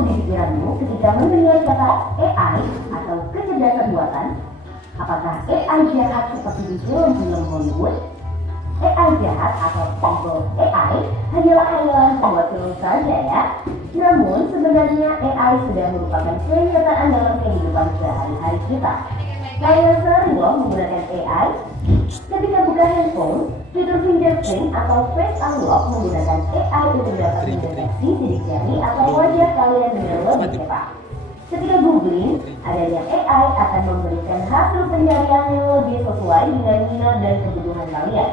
dulu di pikiranmu ketika mendengar kata AI atau kecerdasan buatan? Apakah AI jahat seperti di film-film Hollywood? AI jahat atau evil AI hanyalah hayalan pembuat film saja ya. Namun sebenarnya AI sudah merupakan kenyataan dalam kehidupan sehari-hari kita. Saya sering loh menggunakan AI. Ketika buka handphone, fitur fingerprint atau face unlock menggunakan AI untuk dapat mendeteksi sidik jari atau wajah kalian dengan lebih cepat. Ketika googling, adanya AI akan memberikan hasil pencarian yang lebih sesuai dengan minat dan kebutuhan kalian.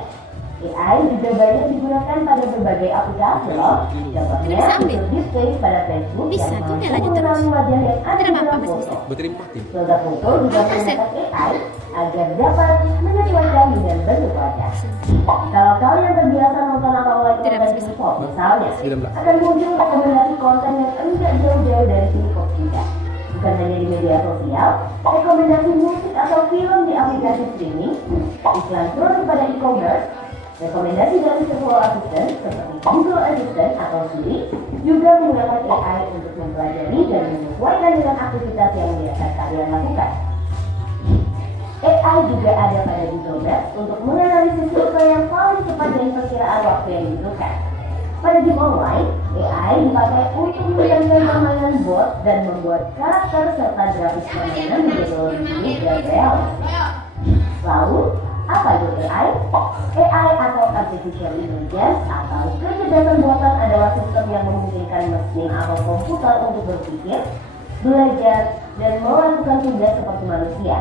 AI juga banyak digunakan pada berbagai aplikasi loh. Contohnya fitur display pada Facebook yang mampu mengenali wajah yang ada dalam foto. Filter foto juga menggunakan AI agar dapat menyesuaikan dengan bentuk wajah. Kalau kalian terbiasa nonton atau like konten K-pop misalnya, akan muncul rekomendasi konten yang enggak jauh-jauh dari K-pop juga. Bukan hanya di media sosial, rekomendasi musik atau film di aplikasi streaming, iklan produk pada e-commerce, rekomendasi dari virtual assistant seperti Google Assistant atau Siri juga menggunakan AI untuk mempelajari dan menyesuaikan dengan aktivitas yang biasa kalian lakukan. AI juga ada pada Google Maps untuk menganalisis rute yang paling cepat dan perkiraan waktu yang dibutuhkan. Pada game online, AI dipakai untuk menjalankan permainan bot dan membuat karakter serta grafis permainan menjadi lebih unik dan realistis. Lalu, apa itu AI? AI atau Artificial Intelligence atau kecerdasan buatan adalah sistem yang memungkinkan mesin atau komputer untuk berpikir, belajar, dan melakukan tugas seperti manusia.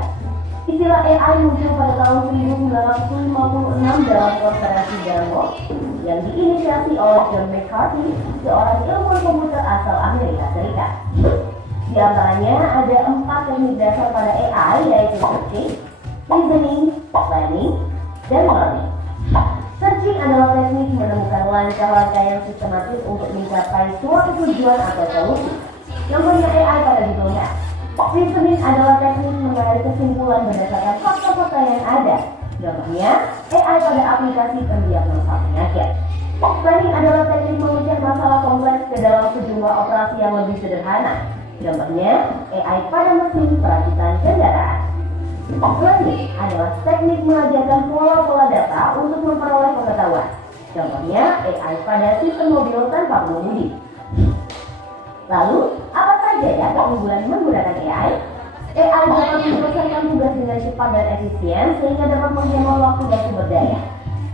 Istilah AI muncul pada tahun 1956 dalam konferensi Davos yang diinisiasi oleh John McCarthy, seorang ilmuwan komputer asal Amerika Serikat. Di antaranya ada 4 teknik dasar pada AI, yaitu searching, reasoning, planning, dan learning. Searching adalah teknik menemukan langkah-langkah yang sistematis untuk mencapai suatu tujuan atau solusi. Contohnya AI pada Google. Reasoning adalah teknik menarik kesimpulan berdasarkan fakta-fakta yang ada. Contohnya, AI pada aplikasi pendiagnosa penyakit. Planning adalah teknik mengucap masalah kompleks ke dalam sejumlah operasi yang lebih sederhana. Contohnya, AI pada mesin perakitan kendaraan. Learning adalah teknik mengajarkan pola-pola data untuk memperoleh pengetahuan. Contohnya, AI pada sistem mobil tanpa pengemudi. Lalu, apa saja ya keunggulan menggunakan AI? AI dapat menyelesaikan tugas dengan cepat dan efisien sehingga dapat menghemat waktu dan sumber daya.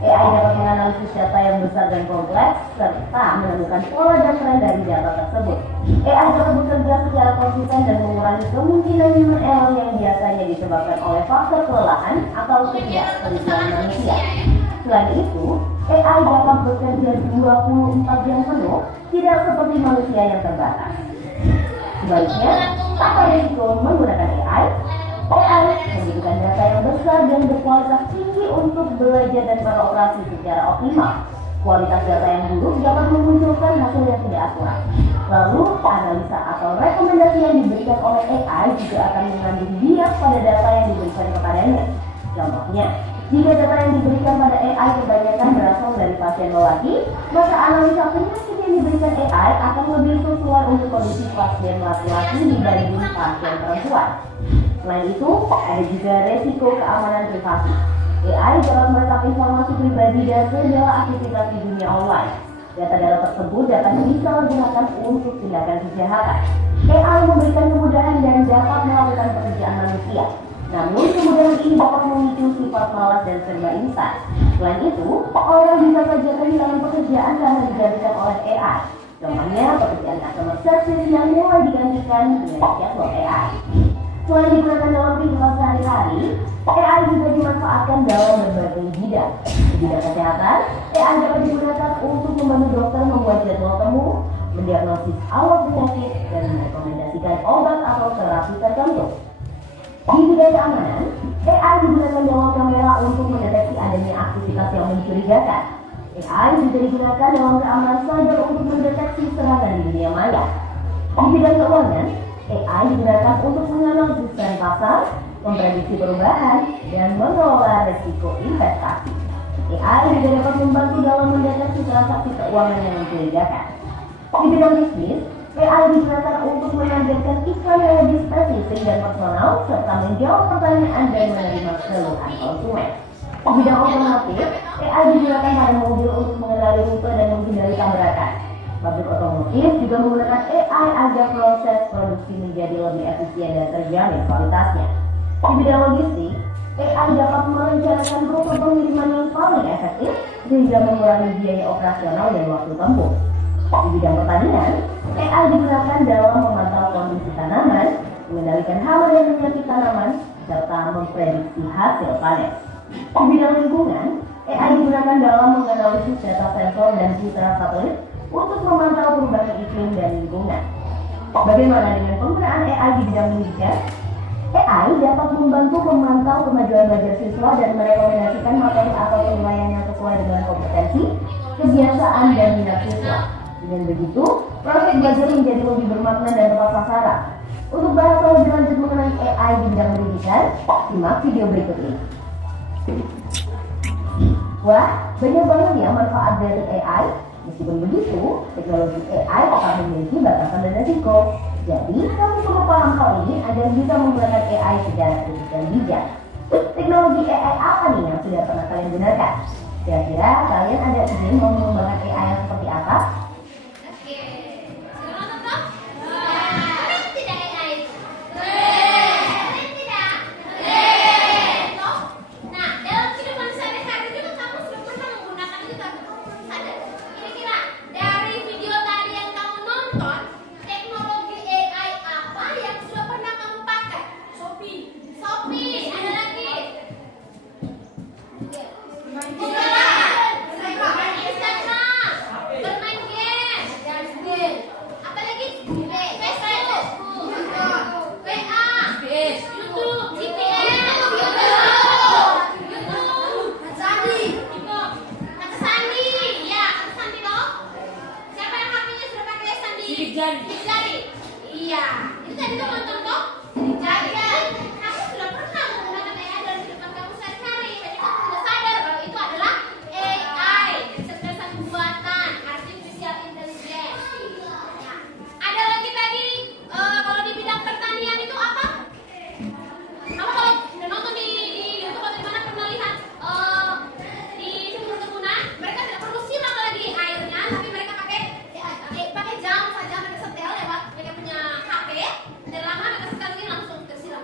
AI dapat menganalisis data yang besar dan kompleks serta menemukan pola dan tren dari data tersebut. AI dapat bekerja secara konsisten dan mengurangi kemungkinan human error yang biasanya disebabkan oleh faktor kelelahan atau ketidaktelitian manusia. Selain itu, AI dapat bekerja 24 jam penuh, tidak seperti manusia yang terbatas. Sebaliknya, apa risiko menggunakan AI? AI membutuhkan data yang besar dan berkualitas tinggi untuk belajar dan beroperasi secara optimal. Kualitas data yang buruk dapat memunculkan hasil yang tidak akurat. Lalu, analisa atau rekomendasi yang diberikan oleh AI juga akan mengandung bias pada data yang diberikan kepadanya. Contohnya, jika data yang diberikan pada AI kebanyakan berasal dari pasien lelaki, maka analisa penyakit yang diberikan AI akan lebih sesuai untuk kondisi pasien laki-laki dibanding pasien perempuan. Selain itu, ada juga resiko keamanan privasi. AI dapat merekam informasi pribadi dan segala aktivitas di dunia online. Data-data tersebut dapat bisa digunakan untuk tindakan kejahatan. AI memberikan kemudahan dan dapat melakukan pekerjaan manusia. Namun, kemudahan ini dapat memicu sifat malas dan serba instan. Selain itu, orang bisa saja kehilangan pekerjaan karena digantikan oleh AI. Contohnya, pekerjaan customer service yang mulai digantikan dengan chatbot AI. Selain digunakan dalam kehidupan sehari-hari, AI juga dimanfaatkan dalam berbagai bidang. Di bidang kesehatan, AI dapat digunakan untuk membantu dokter membuat jadwal temu, mendiagnosis awal penyakit, dan merekomendasikan obat atau terapi tertentu. Di bidang keamanan, AI digunakan dalam kamera untuk mendeteksi adanya aktivitas yang mencurigakan. AI juga digunakan dalam keamanan cyber untuk mendeteksi serangan di dunia maya. Di bidang keuangan, AI digunakan untuk menganalisis tren pasar, memprediksi perubahan, dan mengelola risiko investasi. AI juga dapat membantu dalam mendeteksi transaksi keuangan yang mencurigakan. Di bidang bisnis, AI digunakan untuk menargetkan iklan yang lebih spesifik dan personal serta menjawab pertanyaan dan menerima keluhan konsumen. Di bidang otomotif, AI digunakan pada mobil untuk mengenali rute dan menghindari tabrakan. Pabrik otomotif juga menggunakan AI agar proses produksi menjadi lebih efisien dan terjamin kualitasnya. Di bidang logistik, AI dapat merencanakan rute pengiriman yang paling efektif sehingga mengurangi biaya operasional dan waktu tempuh. Di bidang pertanian, AI digunakan dalam memantau kondisi tanaman, mengendalikan hama dan penyakit tanaman, serta memprediksi hasil panen. Di bidang lingkungan, AI digunakan dalam menganalisis data sensor dan citra satelit untuk memantau perubahan iklim dan lingkungan. Bagaimana dengan penggunaan AI di bidang pendidikan? AI dapat membantu memantau kemajuan belajar siswa dan merekomendasikan materi atau penilaian yang sesuai dengan kompetensi, kebiasaan, dan minat siswa. Dengan begitu, proses belajar menjadi lebih bermakna dan tepat sasaran. Untuk bahas lebih lanjut mengenai AI di bidang pendidikan, simak video berikut ini. Wah, banyak banget ya manfaat dari AI. Meskipun begitu, teknologi AI tetap memiliki batasan dan risiko. Jadi, kamu perlu paham hal ini agar bisa menggunakan AI secara kritis dan bijak. Teknologi AI apa nih yang sudah pernah kalian gunakan? Kira-kira kalian ada ide mau mengembangkan AI yang seperti apa? Jari. Iya. Itu tadi kamu nonton toh? Jari. Kamu sudah pernah menggunakan AI dalam kehidupan kamu sehari-hari. Jadi kamu sudah sadar bahwa itu adalah AI, kecerdasan buatan, artificial intelligence. Nah, ada lagi tadi kalau di bidang pertanian itu apa? Kamu kalau udah nonton di YouTube atau di mana pernah lihat di perkebunan mereka tidak perlu siram lagi airnya, tapi mereka pakai jam saja, mereka setel lewat mereka punya HP, dan lama mereka setel ini langsung tersiram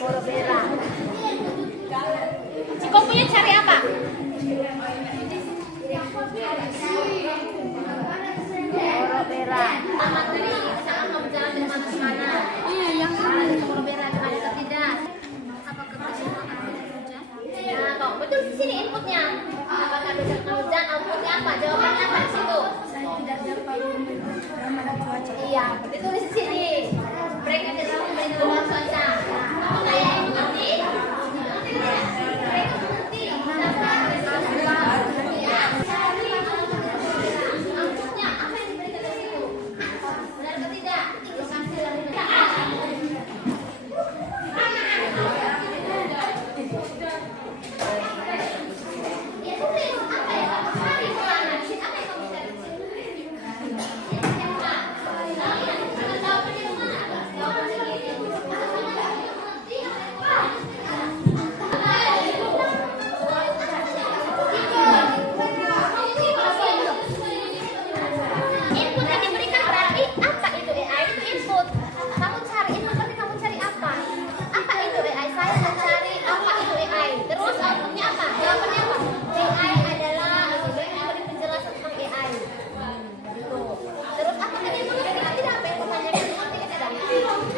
Huruf merah. Cikopunya cari apa? Huruf merah. Selamat dari misalkan mau berjalan dari mana ke mana? Iya, yang ada huruf merah ada atau tidak? Apa kebersihan hujan? Nah, kok betul di sini inputnya. Apakah berdasarkan hujan? Outputnya apa? Jawabannya apa di situ? Saya tidak dapat ramalan cuaca. Iya, ditulis di sini. Mereka tidak memberi ramalan cuaca. Apakah yang mengerti? Mereka mengerti. Outputnya apa yang diberikan dari situ? Benar atau tidak? Hasil dari ya tulis apa ya? Cari mana? Di sini apa yang kamu cari di sini? Input yang diberikan berarti apa itu AI? Itu input. Kamu cari input berarti kamu cari apa? Apa itu AI? Saya mencari apa itu AI. Terus outputnya apa? Jawabannya apa? AI adalah memberi penjelasan tentang AI. Terus apa tadi yang mengerti? Tidak apa yang pertanyaan mengerti tidak?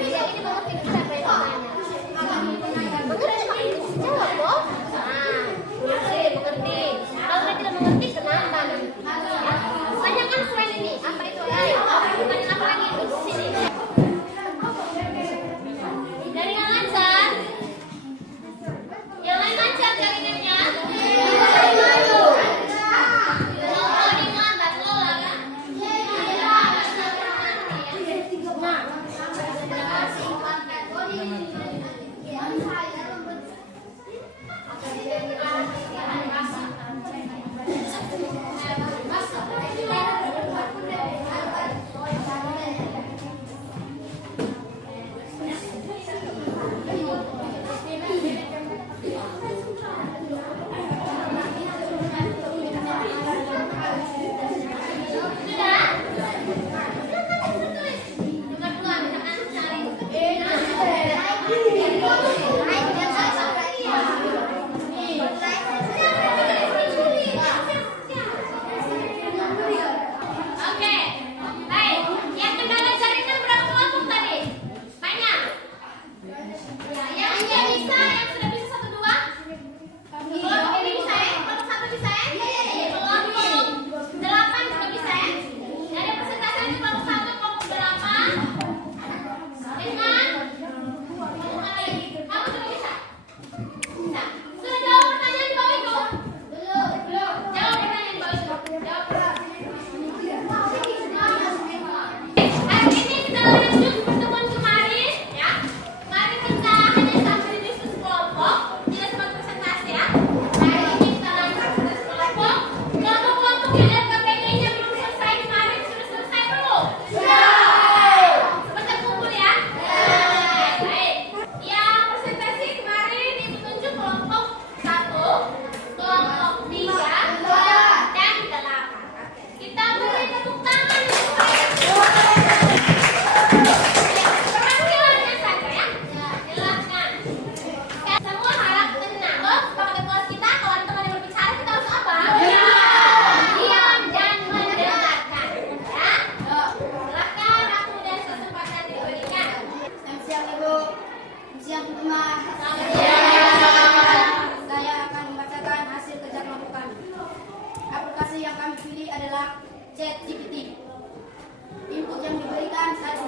Ya ini mengerti tidak apa yang pertanyaan? Mengerti Pak? Jawab kok. Nah, mengerti. Kalau tidak mengerti kenapa? Tanyakan selain ini apa itu AI? Pertanyaan apa lagi itu di sini? Jaringan lancar. Yang lain lancar jaringannya. Coding lambat lola kan? Oke, baik. Yang kendala jaringan berapa kelompok tadi? Banyak. Yang sudah bisa satu dua. Kelompok ini bisa ya? Kelompok satu bisa ya? Kelompok 8 juga bisa ya? Dari persentase itu kelompok 1, kelompok berapa? Dengan kamu juga bisa? Bisa. Sudah jawab pertanyaan di bawah itu? Belum. Jawab pertanyaan di bawah itu. Jawab. Hari ini kita lanjut pertemuan kemarin ya. Kemarin kita hanya sampai diskusi kelompok, tidak sempat presentasi ya. Hari ini kita lanjut presentasi kelompok. Kelompok-kelompok yang LKPD-nya belum selesai kemarin sudah selesai belum? Sudah. Sebentar kumpul ya. Baik. Yang presentasi kemarin ibu tunjuk kelompok 1, kelompok 3, dan 8. Kita beri tepuk tangan untuk saya. Perwakilannya saja ya. Silakan. Semua harap tenang. Pada kelas kita kalau ada teman yang berbicara kita harus apa? Diam dan mendengarkan. Ya. Silakan aku dan kesempatan diberikan. Selamat siang Ibu. Selamat siang teman. Selamat siang. Saya akan membacakan hasil kerja kelompok kami. Aplikasi yang kami pilih adalah ChatGPT. Input yang diberikan 1.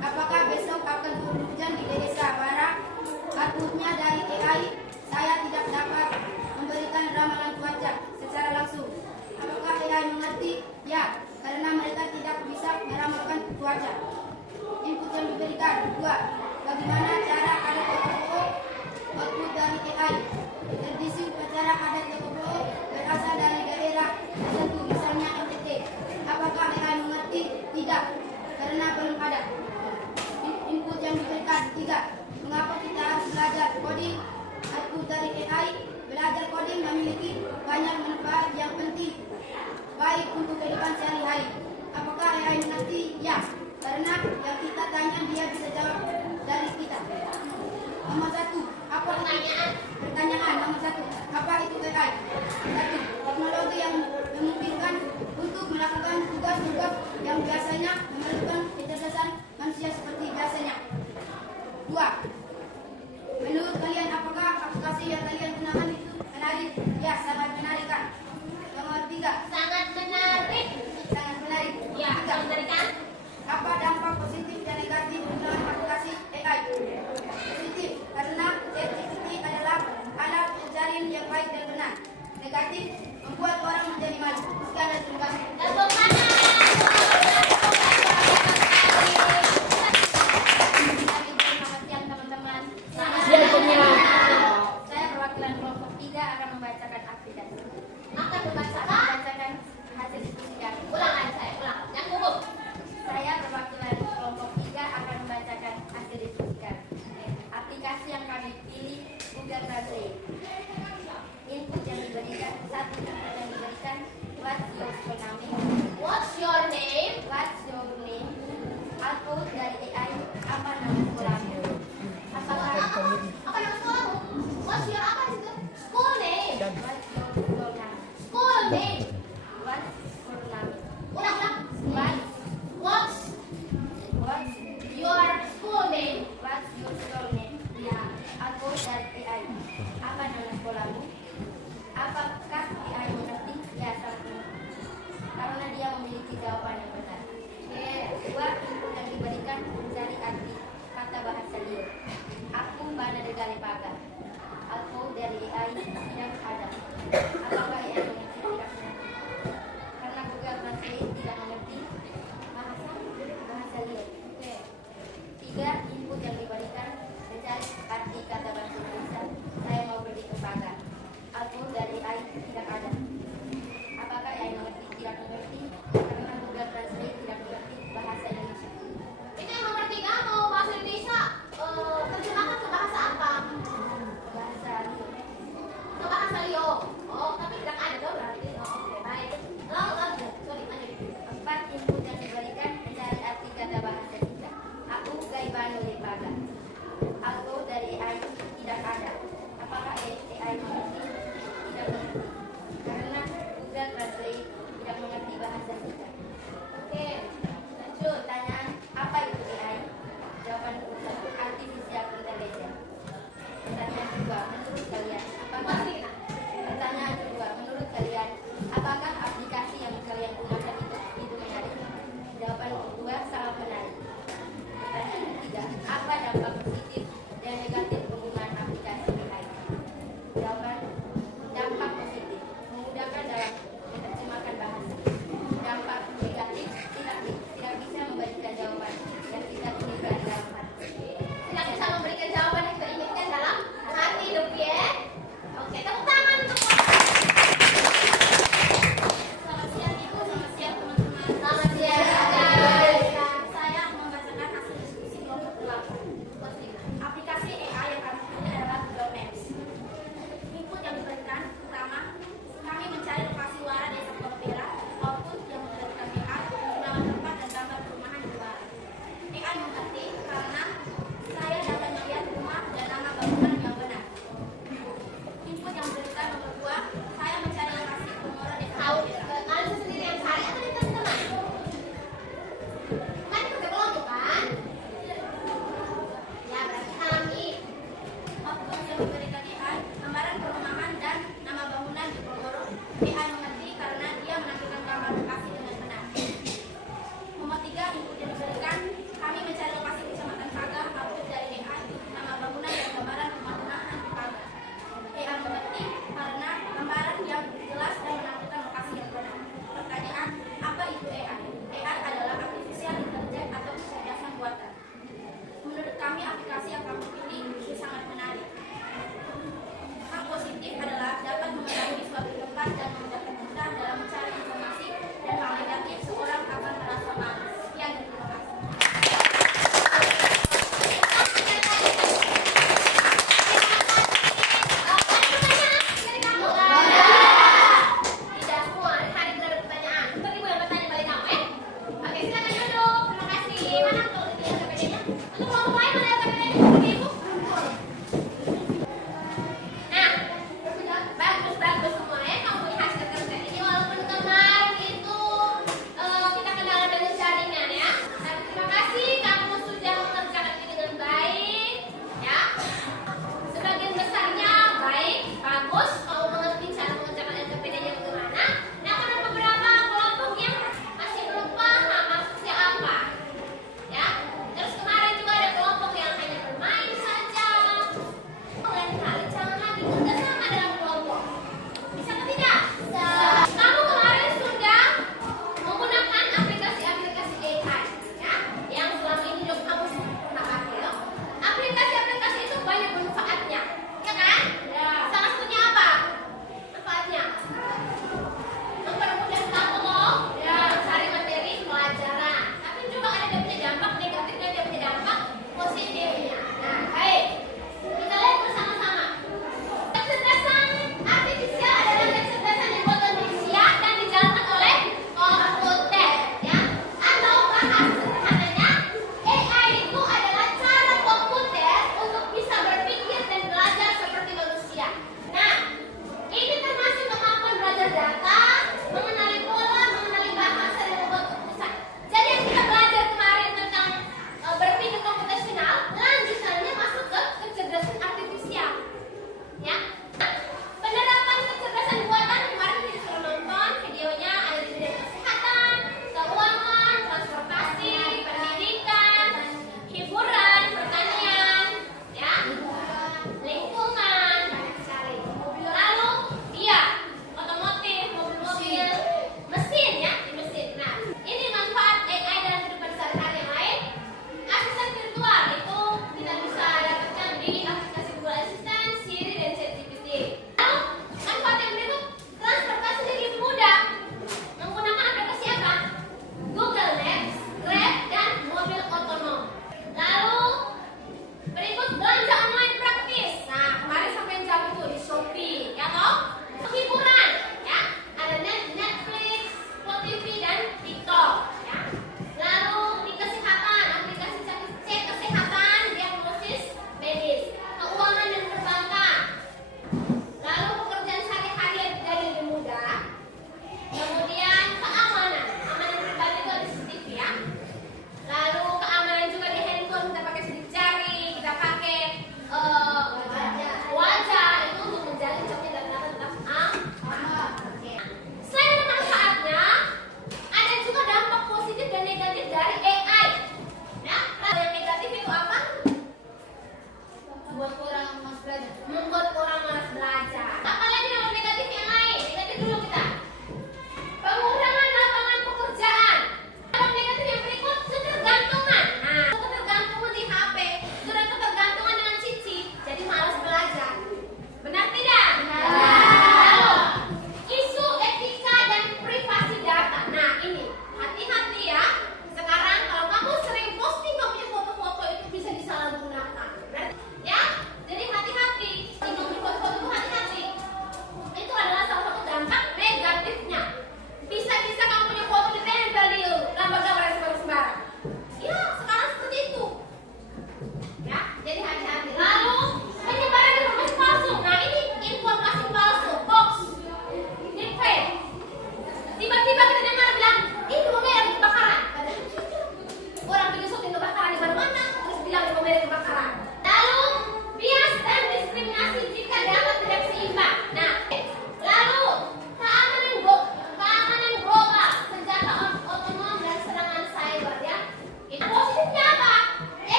Apakah besok akan turun hujan di desa Barak? Outputnya dari AI. Saya tidak dapat memberikan ramalan cuaca secara langsung. Apakah AI mengerti? Ya, karena mereka tidak bisa meramalkan cuaca. Input yang diberikan 2. Bagaimana cara adat Tokobo? Output dari AI. Tradisi upacara adat Tokobo berasal dari daerah tertentu, misalnya NTT. Apakah AI mengerti? Tidak, karena belum ada. Input yang diberikan 3. Mengapa kita harus belajar coding? Output dari AI. Belajar coding memiliki banyak manfaat yang penting, baik untuk kehidupan sehari-hari. Apakah AI mengerti? Ya, karena yang kita tanya dia bisa jawab dari kita. Nomor 1. Salio. Aku Bana Degale Paga. Aku dari AI yang ada. Apakah yang mengerti tidak mengerti? Karena Google Translate tidak mengerti bahasa liar. Oke. 3. Input yang diberikan mencari arti kata bahasa Indonesia. Saya mau pergi ke Paga. Aku dari AI tidak ada. Apakah yang mengerti tidak mengerti? Karena Google Translate tidak mengerti bahasa Indonesia. Itu yang nomor 3 mau bahasa Indonesia terjemahkan ke bahasa apa? Bahasa Lio. Ke bahasa Lio. Oh, tapi tidak ada dong berarti. Oh, oke, baik. Lalu, sorry, lanjut. 4. Input yang diberikan mencari arti kata bahasa kita. Aku Gaibano Lepaga. Aku dari AI tidak ada. Apakah AI mengerti? Tidak mengerti. Karena Google Translate tidak mengerti bahasa kita. Oke, lanjut. Pertanyaan, apa itu AI? Jawaban pertama, Artificial Intelligence. Pertanyaan kedua, menurut kalian, pertanyaan kedua, menurut kalian, apakah aplikasi yang kalian gunakan itu menarik? Jawaban kedua, sangat menarik. Pertanyaan ketiga, apa dampak positif dan negatif penggunaan aplikasi AI? Jawaban, dampak positif, memudahkan dalam menerjemahkan bahasa. Dampak negatif, tidak bisa memberikan jawaban yang kita inginkan dalam hati. Tidak bisa memberikan jawaban yang kita inginkan dalam hati, ya. Oke, tepuk tangan untuk selamat siang Ibu, selamat siang teman-teman. Selamat siang guys. Saya membacakan hasil diskusi kelompok 8.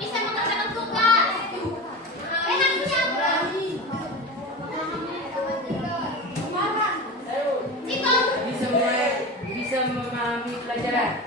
Bisa mengerjakan tugas. Enaknya apa? Ciko. Bisa memahami pelajaran.